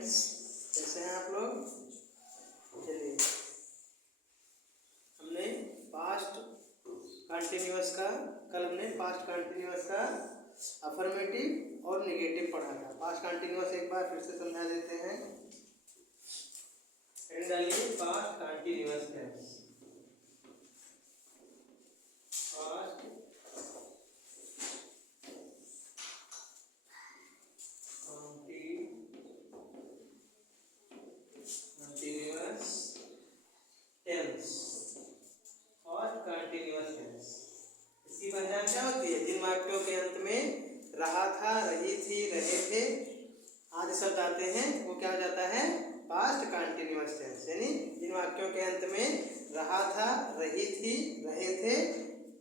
Friends, कैसे हैं आप लोग? चलिए, हमने पास्ट कंटिन्यूअस का अफर्मेटिव और नेगेटिव पढ़ा था। पास्ट कंटिन्यूअस एक बार फिर से समझा देते हैं। डालिए past continuous tense. Past continuous tense और कंटिन्यूअस टेंस। इसकी पहचान क्या होती है? जिन वाक्यों के अंत में रहा था, रही थी, रहे थे आदि शब्द आते हैं वो क्या हो जाता है? Past continuous tense. यानी जिन वाक्यों के अंत में रहा था, रही थी, रहे थे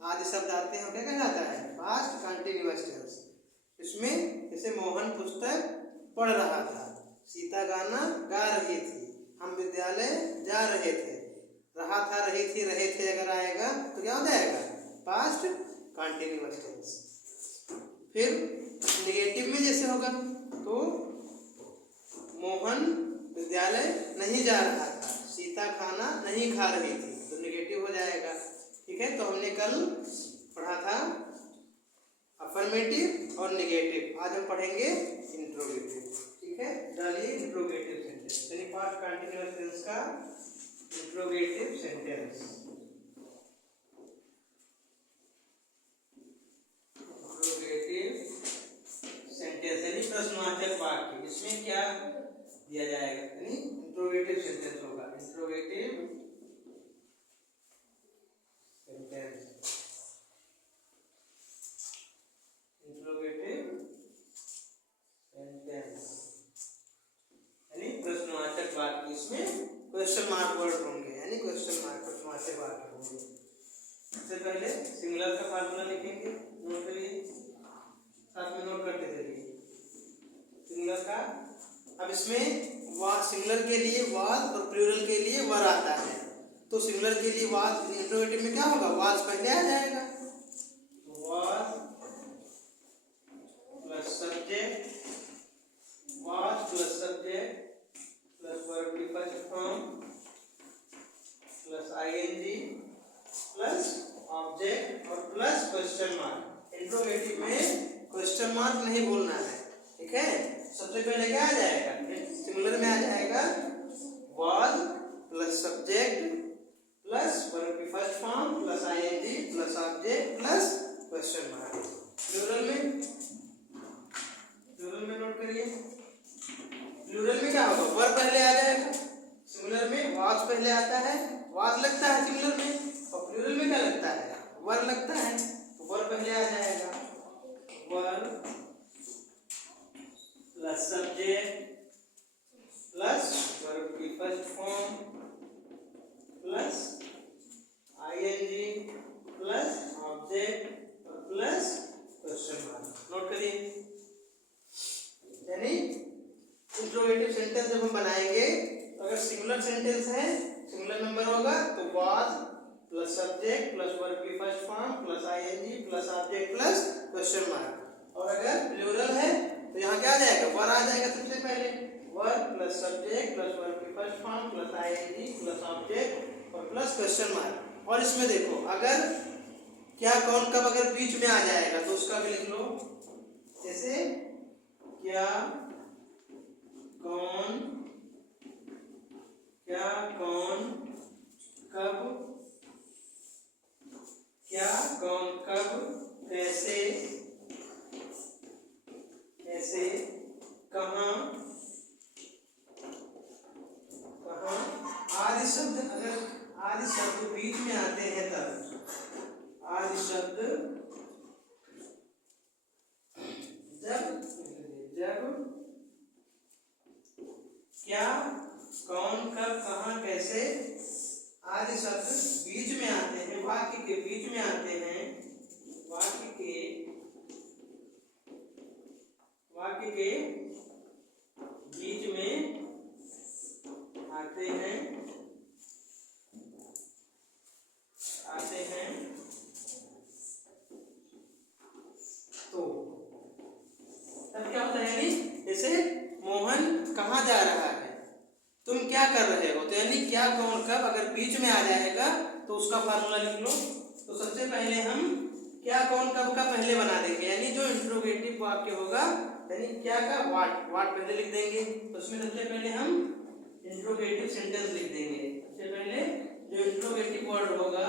आदि शब्द आते हैं वो क्या कहलाता है? Past continuous tense. इसमें जैसे मोहन पुस्तक पढ़ रहा था, सीता गाना गा रही थी, हम विद्यालय जा रहे थे। रहा था, रही थी, रहे थे अगर आएगा तो क्या हो जाएगा? Past continuous tense. फिर नेगेटिव में जैसे होगा तो मोहन विद्यालय नहीं जा रहा था, सीता खाना नहीं खा रही थी, तो नेगेटिव हो जाएगा। ठीक है, तो हमने कल पढ़ा था अफर्मेटिव और नेगेटिव। आज हम पढ़ेंगे इंट्रोगेटिव। ठीक है, डालिए इंट्रोगेटिव सेंटेंस। यानी पास्ट कंटिन्यूअस टेंस का इंट्रोगेटिव सेंटेंस। इंट्रोगेटिव सेंटेंस यानी प्रश्नवाचक वाक्य। इसमें क्या दिया जाएगा? यानी इंट्रोगेटिव सेंटेंस होगा। इंट्रोगेटिव सेंटेंस, इंट्रोगेटिव सेंटेंस यानी प्रश्नवाचक वाक्य। इसमें क्वेश्चन मार्क वर्ड होंगे, यानी क्वेश्चन मार्क प्रश्नवाचक वाक्य होंगे। सबसे पहले सिंगुलर का फार्मूला लिखेंगे, नोट करिए, साथ में नोट करते चलिए सिंगुलर का। अब इसमें सिंगुलर के लिए वाज और प्लूरल के लिए वर आता है। तो सिंगुलर के लिए वाज, इंट्रोगेटिव में क्या होगा? वाज पहले आ जाएगा, was plus subject, was plus subject plus verb की first form plus ING plus object और प्लस क्वेश्चन मार्क। इंट्रोगेटिव में क्वेश्चन मार्क नहीं बोलना है। ठीक है, सबसे पहले क्या आ जाएगा? सिंगुलर में आ जाएगा was plus subject plus verb की first form plus ING plus object plus question mark. Plural में नोट करिए, प्लूरल में क्या होगा? वर्ब पहले आ जाएगा। सिंगुलर में वाज पहले आता है, वाज लगता है सिंगुलर में, और प्लूरल में क्या लगता है? वर लगता है, तो वर पहले आ जाएगा। Were plus subject plus verb की first form plus ING plus object और प्लस क्वेश्चन मार्क। नोट करिए। यानी इंट्रोगेटिव सेंटेंस जब हम बनाएंगे तो अगर सिंगुलर सेंटेंस है, सिंगुलर नंबर होगा तो was plus subject plus verb की first form plus ING plus object plus question mark. और अगर प्लूरल है तो यहाँ क्या आ जाएगा? वर आ जाएगा सबसे पहले, were plus subject plus verb की first form plus ING plus object और प्लस क्वेश्चन मार्क। और इसमें देखो अगर क्या कौन कब अगर बीच में आ जाएगा तो उसका भी लिख लो। जैसे क्या कौन कब, क्या कौन कब, कैसे कहाँ आदि शब्द, अगर आदि शब्द बीच में आते हैं तब, आदि शब्द जब क्या कौन कब कहाँ कैसे आदि शब्द बीच में आते हैं, वाक्य के बीच में आते हैं, वाक्य के बीच में आते हैं तो तब क्या होता है? यानी जैसे मोहन कहाँ जा रहा यानी क्या कौन कब अगर बीच में आ जाएगा तो उसका फार्मूला लिख लो। तो सबसे पहले हम क्या कौन कब का पहले बना देंगे, यानी जो इंट्रोगेटिव वाक्य होगा यानी क्या का व्हाट पहले लिख देंगे। तो उसमें सबसे पहले हम इंट्रोगेटिव सेंटेंस लिख देंगे। सबसे पहले जो इंट्रोगेटिव वर्ड होगा,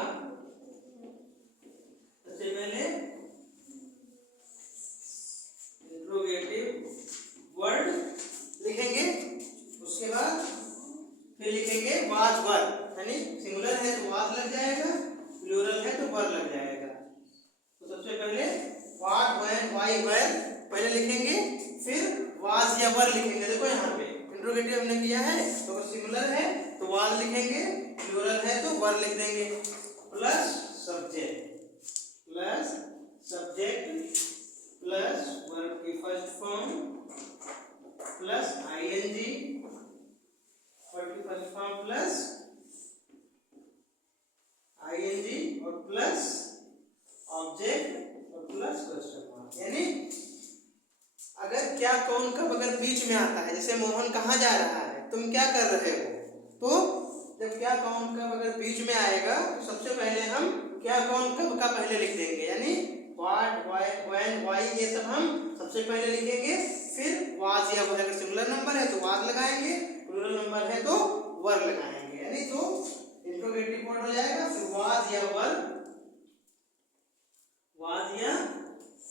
सबसे पहले इंट्रोगेटिव वर्ड लिखेंगे, उसके बाद फिर लिखेंगे वाज वर, यानी सिंगुलर है तो वाज लग जाएगा, प्लूरल है तो वर लग जाएगा। तो सबसे पहले व्हाट व्हेन व्हाई वेयर पहले लिखेंगे, फिर वाज या वर लिखेंगे। देखो यहाँ पे इंट्रोगेटिव हमने किया है तो अगर सिंगुलर है तो वाज लिखेंगे, प्लूरल है तो वर लिख देंगे, प्लस सब्जेक्ट प्लस वर्ब की first form plus I N G, verb की फर्स्ट फॉर्म प्लस आईएनजी और प्लस ऑब्जेक्ट और प्लस क्वेश्चन मार्क। यानी अगर क्या कौन कब अगर बीच में आता है, जैसे मोहन कहाँ जा रहा है, तुम क्या कर रहे हो, तो जब क्या कौन कब अगर बीच में आएगा तो सबसे पहले हम क्या कौन कब का पहले लिख देंगे, यानी व्हाट व्हेन व्हाई ये सब हम सबसे पहले लिखेंगे, फिर वाज या वर, अगर सिंगुलर नंबर है तो वाज लगाएंगे, प्लूरल नंबर है तो वर लगाएंगे। यानी तो इंट्रोगेटिव वर्ड हो जाएगा, फिर वाज या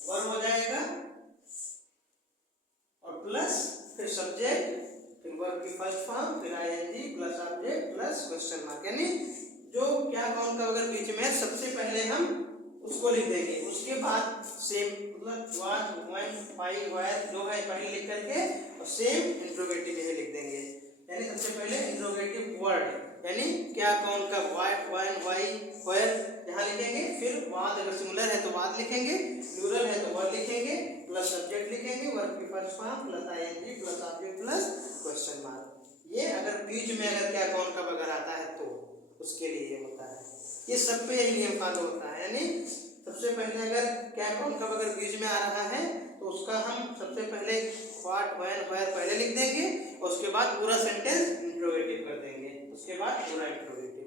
वर हो जाएगा और प्लस फिर सब्जेक्ट, फिर वर्ब की फर्स्ट फॉर्म, फिर I N G plus object plus question mark. यानी जो क्या कौन का अगर बीच में है सबसे पहले हम उसको लिख देंगे, उसके बाद सेम मतलब व्हाट व्हेन व्हाई वेयर जो है पहले लिख करके और सेम इंट्रोगेटिव यही लिख देंगे। यानी सबसे पहले इंट्रोगेटिव वर्ड यानी क्या कौन का व्हाट व्हेन व्हाई वेयर यहाँ लिखेंगे, फिर वाज अगर सिंगुलर है तो वाज लिखेंगे, प्लूरल है तो वर लिखेंगे, प्लस सब्जेक्ट लिखेंगे, वर्ब की first form plus ING plus object plus question mark. ये अगर बीच में अगर क्या कौन कब अगर आता है तो उसके लिए होता है। ये सब पे यही नियम फॉलो होता है, यानी सबसे पहले अगर क्या कौन कब अगर बीच में आ रहा है तो उसका हम सबसे पहले व्हाट व्हेन वेयर पहले लिख देंगे और उसके बाद पूरा सेंटेंस इंट्रोगेटिव कर देंगे, उसके बाद पूरा इंट्रोगेटिव।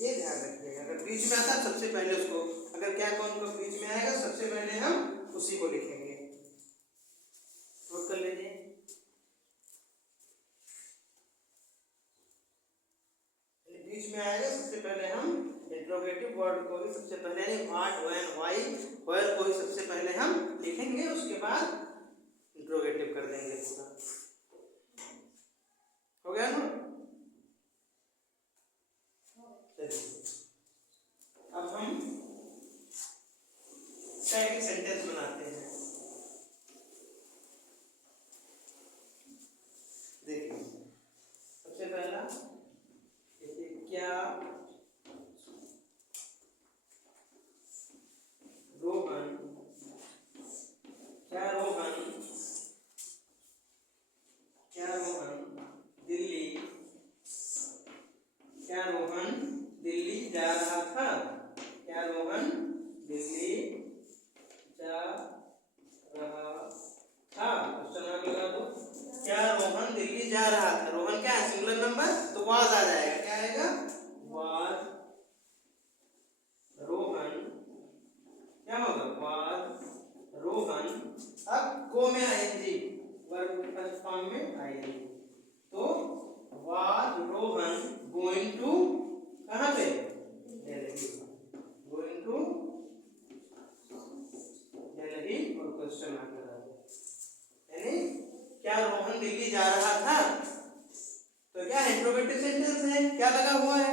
ये ध्यान रखिएगा, अगर बीच में आता है सबसे पहले उसको, अगर क्या कौन कब बीच में आएगा सबसे पहले हम उसी को लिखेंगे। नोट कर लीजिए। बीच में आएगा सबसे पहले हम इंट्रोगेटिव वर्ड को ही सबसे पहले यानी व्हाट व्हेन व्हाई वेयर को ही सबसे पहले हम लिखेंगे, उसके बाद इंट्रोगेटिव कर देंगे पूरा। हो गया ना? अब हम स्टैटिक सेंटेंस बनाते हैं। देखिए सबसे पहला क्या रोहन दिल्ली जा रहा था। क्या रोहन दिल्ली जा रहा था, क्वेश्चन मार्क लगा दो। क्या रोहन दिल्ली जा रहा था, रोहन क्या है सिंगुलर नंबर तो वाज आ जाएगा, क्या आएगा वाज रोहन, क्या होगा वाज रोहन। अब गो में आएंगे वर्ब की फर्स्ट फॉर्म में आएंगे, तो वाज रोहन गोइंग टू कहाँ पे दिल्ली, गोइंग टू दिल्ली और क्वेश्चन मार्क लगा दो। यानी क्या रोहन दिल्ली जा रहा था, तो क्या इंट्रोगेटिव सेंटेंस है, क्या लगा हुआ है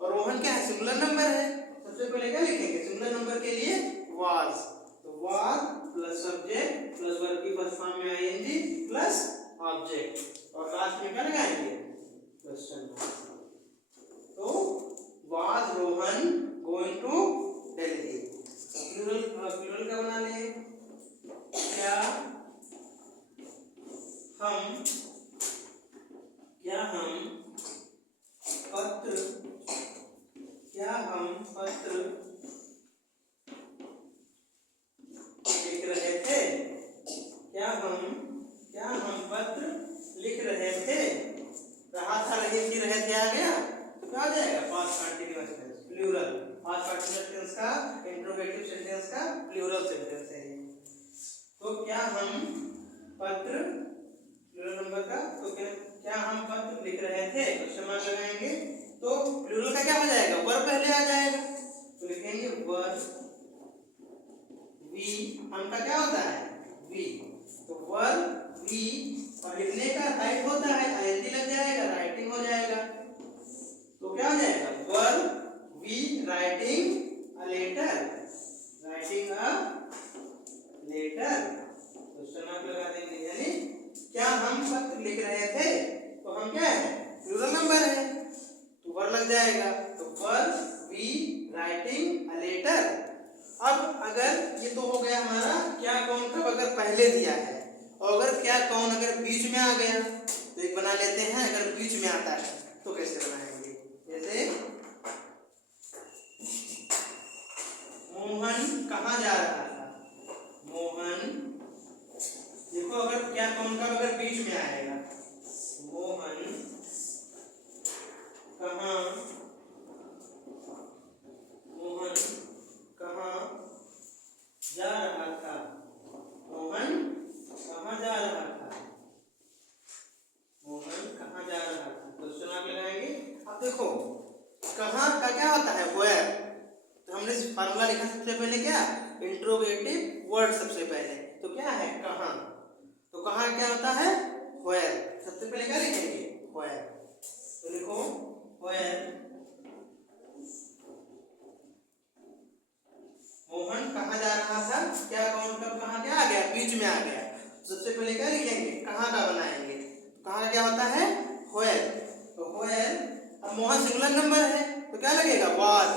और रोहन क्या है सिंगुलर नंबर है। सबसे पहले क्या लिखेंगे सिंगुलर नंबर के लिए वाज, तो was plus subject plus verb की फर्स्ट फॉर्म में आईएनजी प्लस ऑब्जेक्ट और लास्ट में क्या लगाएंगे क्वेश्चन मार्क। तो was Rohan going to Delhi. Plural का बना ले, क्या हम पत्र लिख रहे थे, क्या हम पत्र लिख रहे थे, रहा था रही थी प्लूरल सेंटेंस है ये। तो क्या हम पत्र प्लूरल नंबर का, तो क्या हम पत्र लिख रहे थे, क्वेश्चन मार्क लगाएंगे तो प्लूरल का क्या हो जाएगा, वर पहले आ जाएगा, तो लिखेंगे वर वी, हम का क्या होता है वी, तो वर वी, और लिखने का राइट होता है आईएनजी लग जाएगा, राइटिंग हो जाएगा, तो क्या हो जाएगा were we writing a letter, writing a letter, question mark लगा देंगे, यानी क्या हम पत्र लिख रहे थे, तो हम क्या है प्लूरल नंबर है, तो वर लग जाएगा, तो were we writing a letter. अब अगर ये तो हो गया हमारा क्या कौन कब अगर पहले दिया है, और अगर क्या कौन अगर बीच में आ गया तो एक बना लेते हैं, अगर बीच में आता है तो कैसे बनाएंगे, जैसे मोहन कहाँ जा रहा था, मोहन, देखो अगर क्या कौन कब अगर बीच में आएगा, मोहन कहाँ, मोहन कहाँ जा रहा था, मोहन कहाँ जा रहा था, मोहन कहाँ जा रहा था, क्वेश्चन मार्क लगाएंगे। अब देखो कहाँ का क्या होता है वेयर, तो हमने फार्मूला लिखा सबसे पहले क्या इंट्रोगेटिव वर्ड सबसे पहले, तो क्या है कहाँ, तो कहाँ क्या होता है वेयर, सबसे पहले क्या लिखेंगे वेयर, तो लिखो वेयर मोहन कहाँ जा रहा था, क्या कौन कब कहाँ क्या आ गया बीच में आ गया, सबसे पहले क्या लिखेंगे कहाँ का बनाएंगे, कहाँ का क्या होता है वेयर, तो वेयर, अब मोहन सिंगुलर नंबर है तो क्या लगेगा वाज,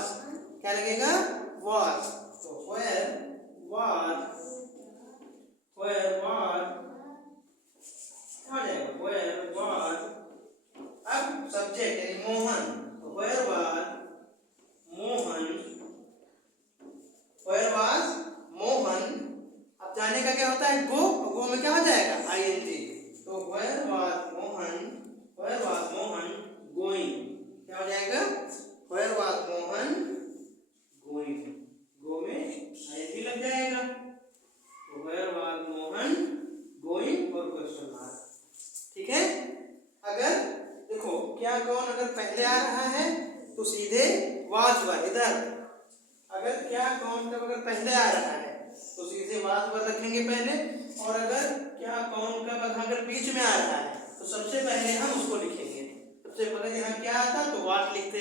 क्या लगेगा वाज, तो वेयर वाज, वेयर वाज आ जाएगा वेयर वाज, अब सब्जेक्ट यानी मोहन, तो where was Mohan, where was Mohan, अब जाने का क्या होता है गो, गो में क्या हो जाएगा आईएनजी, तो where was Mohan, where was Mohan going, क्या हो जाएगा where was Mohan going, go में आईएनजी लग जाएगा, तो वेयर वाज मोहन गोइंग और क्वेश्चन मार्क, ठीक है। अगर देखो क्या कौन अगर पहले आ रहा है तो सीधे वाज वर इधर, अगर क्या कौन कब अगर पहले आ रहा है तो सीधे वाज वर रखेंगे पहले, और अगर क्या कौन कब अगर बीच में आ रहा है तो सबसे पहले हम उसको लिखेंगे, सबसे पहले यहाँ क्या आता तो वाट लिखते,